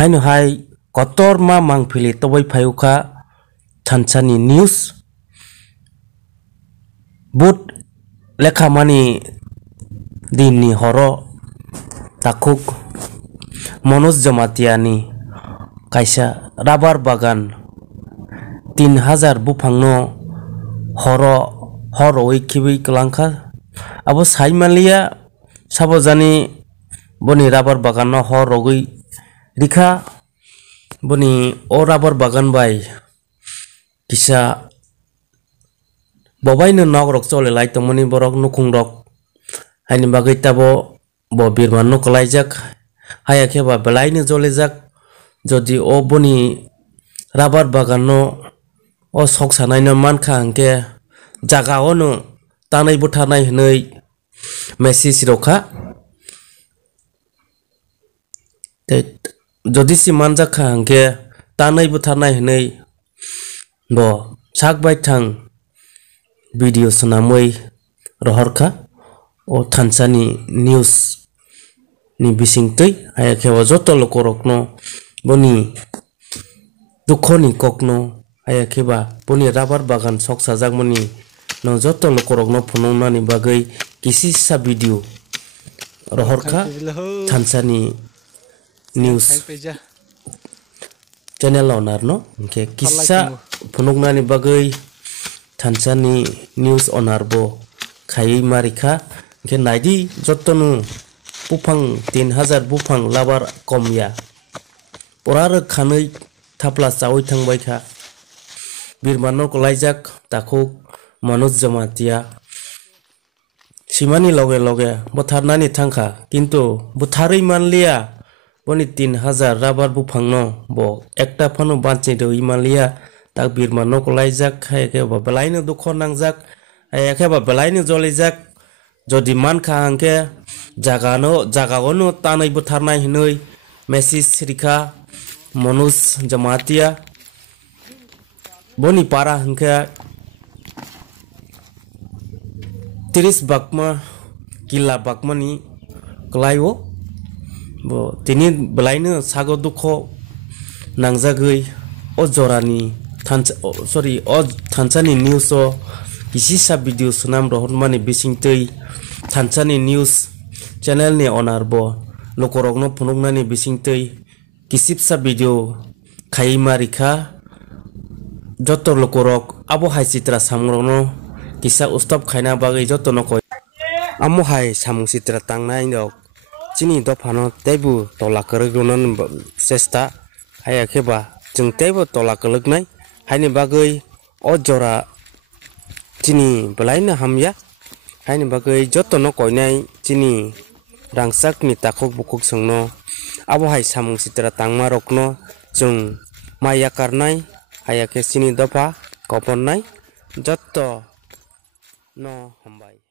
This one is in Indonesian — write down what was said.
Hainu hai kotor ma mangpili tobai phayuka THANSANI news but lekha mani dinni horo TAKHUK Manosh Jamatia ni kaisa rubber bagan 3000 buphangno horo khibi klangkha abo saimaliya sabojani boni rubber bagan no horogui rikha boni o rubber bagan bai kisa bobai no nogrok chole lai tongmani borok nukung rok haini bagai tabo bo birman no KHAIJA haya kheba belai no Joli Jak jodi o boni rubber bagan no o soksa nai no mankha angke jaga ono tanai buthanai hnei message rokha jodi si manjakha angke tanai buthanai hnei bo sakbai thang video sunamoi rohorkha o THANSANI news ni bising tei aya kheba joto lokorokno boni dukhoni kokno aya kheba boni rubber bagan soksa jak mani no joto lokorokno phunuknani bagai kisi sa video rohorkha THANSANI news channel owner no ke kissa phunuknani bagai THANSANI news owner bo khai marikha ke naidi jotonu buphang 3000 buphang labar komya porar khanai thapla chawi thangbai kha birmano KHAIJA TAKHUK Manosh Jamatia simani loge botharnani thangkha kintu butharei manliya boni 3000 rubber buphangno bo ekta phano banchi do imanliya tak birmano KHAIJA khayake ba belaino dukho nangjak ayake ba belaino Joli Jak jodi mankha angke jagagono tanai butharnai hnei message rikha Manosh Jamatia boni para angke 30 bakma Killa bakmani klaio bo tini belaino sago dukho nangjagui o jorani o THANSANI news o kisi sa video sunam rohormani bising tei THANSANI news channel ni owner bo lokorokno phunuknani bising tei kisip sa video khai marikha joto lokorok abo hai chitra samrokno kisa ustop khaina bagai joto no koi amo hai samung chitra tangnai rok chini dofano teibu tola korognon chesta haya kheba jeng teibu tola koloknai haini bagai o jora chini belaina hamya haini bagai joto no koinai chini RANGJAK ni TAKHUK BUKHUK songno abo hai samung chitra tangma rokno jeng maya karnai haya ke chini dofa koponnai joto no HAMBAI